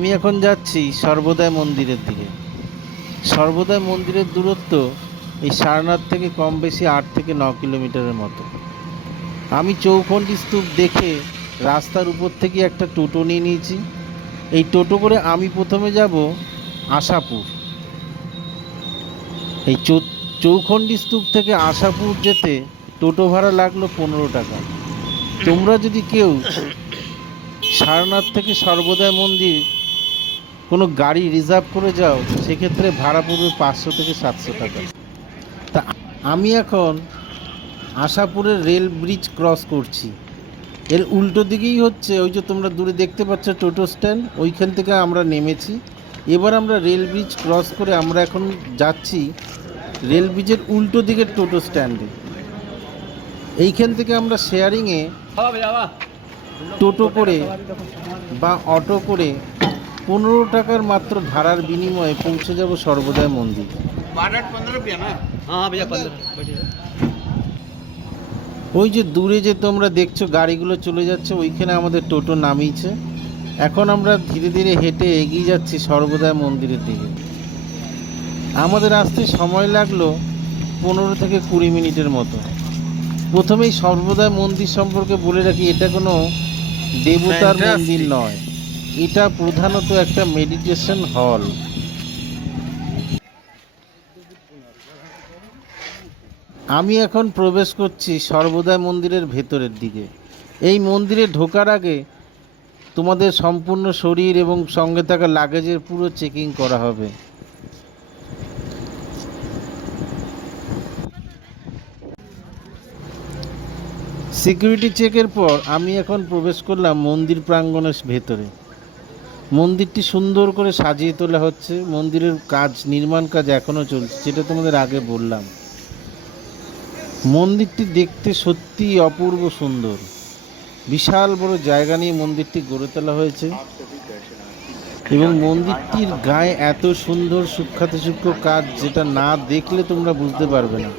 আমি এখন যাচ্ছি সর্বদয় মন্দিরের দিকে। সর্বদয় মন্দিরের দূরত্ব এই সারনাথ থেকে কম বেশি আট থেকে ন কিলোমিটারের মতো। আমি চৌখণ্ডী স্তূপ দেখে রাস্তার উপর থেকে একটা টোটো নিয়ে নিয়েছি। এই টোটো করে আমি প্রথমে যাব আশাপুর। এই চৌখণ্ডী স্তূপ থেকে আশাপুর যেতে টোটো ভাড়া লাগল পনেরো টাকা। তোমরা যদি কেউ সারনাথ থেকে সর্বদয় মন্দির কোনো গাড়ি রিজার্ভ করে যাও সেক্ষেত্রে ভাড়া পড়বে পাঁচশো থেকে সাতশো টাকা। তা আমি এখন আশাপুরের রেল ব্রিজ ক্রস করছি। এর উল্টো দিকেই হচ্ছে ওই যে তোমরা দূরে দেখতে পাচ্ছ টোটো স্ট্যান্ড ওইখান থেকে আমরা নেমেছি। এবার আমরা রেল ব্রিজ ক্রস করে আমরা এখন যাচ্ছি রেল ব্রিজের উল্টো দিকের টোটো স্ট্যান্ডে। এইখান থেকে আমরা শেয়ারিংয়ে টোটো করে বা অটো করে পনেরো টাকার মাত্র ভাড়ার বিনিময়ে পৌঁছে যাব সর্বদায় মন্দির। ওই যে দূরে যে তোমরা দেখছ গাড়িগুলো চলে যাচ্ছে ওইখানে আমাদের টোটো নামিয়েছে। এখন আমরা ধীরে ধীরে হেঁটে এগিয়ে যাচ্ছি সর্বদায় মন্দিরের দিকে। আমাদের আসতে সময় লাগল পনেরো থেকে কুড়ি মিনিটের মতো। প্রথমেই সর্বদা মন্দির সম্পর্কে বলে রাখি এটা কোনো দেবতার মন্দির নয়। এটা প্রধানত একটা মেডিটেশন হল আমি এখন প্রবেশ করছি সর্বদয় মন্দিরের ভেতরের দিকে। এই মন্দিরে ঢোকার আগে তোমাদের সম্পূর্ণ শরীর এবং সঙ্গে থাকা লাগেজের পুরো চেকিং করা হবে। সিকিউরিটি চেকের পর আমি এখন প্রবেশ করলাম মন্দির প্রাঙ্গণের ভেতরে। মন্দিরটি সুন্দর করে সাজিয়ে তোলা হচ্ছে। মন্দিরের কাজ, নির্মাণ কাজ এখনও চলছে, যেটা তোমাদের আগে বললাম। মন্দিরটি দেখতে সত্যিই অপূর্ব সুন্দর। বিশাল বড় জায়গা নিয়ে মন্দিরটি গড়ে তোলা হয়েছে। এবং মন্দিরটির গায়ে এত সুন্দর সূক্ষাতে সূক্ষ্ম কাজ, যেটা না দেখলে তোমরা বুঝতে পারবে না।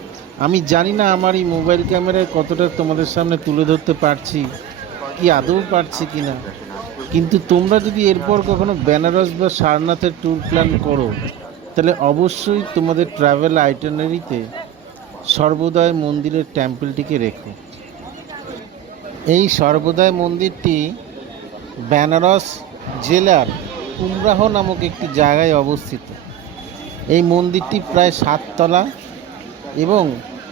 আমি জানি না আমার এই মোবাইল ক্যামেরায় কতটা তোমাদের সামনে তুলে ধরতে পারছি, কি আদৌ পারছি কি না কিন্তু তোমরা যদি এরপর কখনো বেনারস বা সারনাথের ট্যুর প্ল্যান করো, তাহলে অবশ্যই তোমাদের ট্রাভেল আইটেনারিতে সর্বদয় মন্দিরের টেম্পলটিকে রেখো। এই সর্বদয় মন্দিরটি বেনারস জেলার উমরাহ নামক একটি জায়গায় অবস্থিত। এই মন্দিরটি প্রায় সাততলা এবং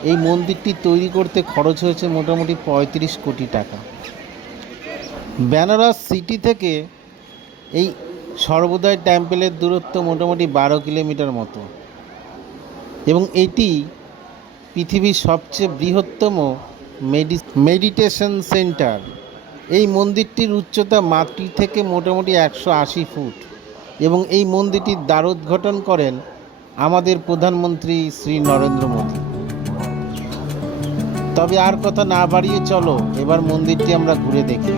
এই মন্দিরটি তৈরি করতে খরচ হয়েছে মোটামুটি পঁয়ত্রিশ কোটি টাকা। বেনারস সিটি থেকে এই সর্বদয় টেম্পলের দূরত্ব মোটামুটি বারো কিলোমিটার মতো। এবং এটি পৃথিবীর সবচেয়ে বৃহত্তম মেডি মেডিটেশন সেন্টার। এই মন্দিরটির উচ্চতা মাটি থেকে মোটামুটি একশো আশি ফুট। এবং এই মন্দিরটির দ্বারোদ্ঘাটন করেন আমাদের প্রধানমন্ত্রী শ্রী নরেন্দ্র মোদী। তবে আর কথা না বাড়িয়ে চলো এবার মন্দিরটি আমরা ঘুরে দেখি।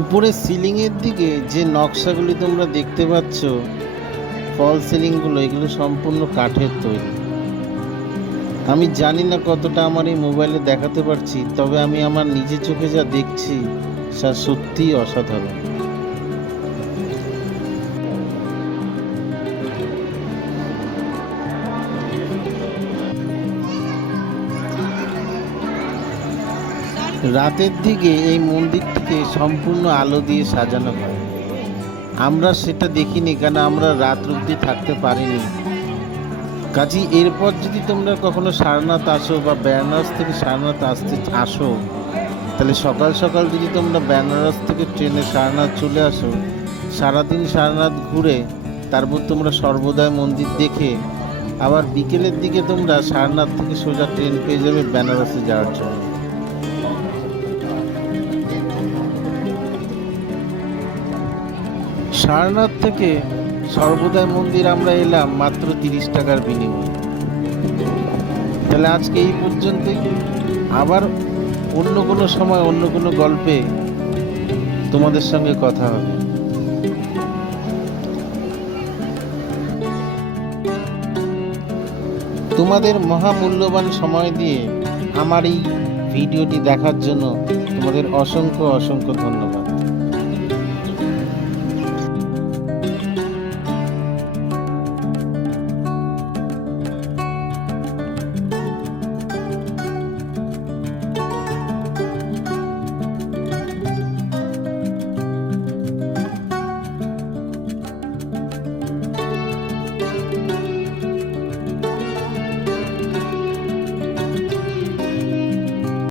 উপরে সিলিংয়ের দিকে যে নকশাগুলি তোমরা দেখতে পাচ্ছ ফল সিলিংগুলো এগুলো সম্পূর্ণ কাঠের তৈরি। আমি জানি না কতটা আমার এই মোবাইলে দেখাতে পারছি, তবে আমি আমার নিজে চোখে যা দেখছি তা সত্যিই অসাধারণ। রাতের দিকে এই মন্দিরটিকে সম্পূর্ণ আলো দিয়ে সাজানো হয়। আমরা সেটা দেখিনি কেন আমরা রাত অবধি থাকতে পারিনি। কাজী, এরপর যদি তোমরা কখনো সারনাথ আসো বা বেনারস থেকে সারনাথ আসতে আসো, তাহলে সকাল সকাল যদি তোমরা বেনারস থেকে ট্রেনে সারনাথ চলে আসো, সারাদিন সারনাথ ঘুরে তারপর তোমরা সর্বদয় মন্দির দেখে আবার বিকেলের দিকে তোমরা সারনাথ থেকে সোজা ট্রেন পেয়ে যাবে বেনারসে যাওয়ার জন্য। সারনাথ থেকে সর্বদয় মন্দির আমরা এলাম মাত্র তিরিশ টাকার বিনিময়ে। তাহলে আজকে এই পর্যন্ত আবার অন্য কোনো সময় অন্য কোনো গল্পে তোমাদের সঙ্গে কথা হবে? তোমাদের মহামূল্যবান সময় দিয়ে আমার এই ভিডিওটি দেখার জন্য তোমাদের অসংখ্য অসংখ্য ধন্যবাদ।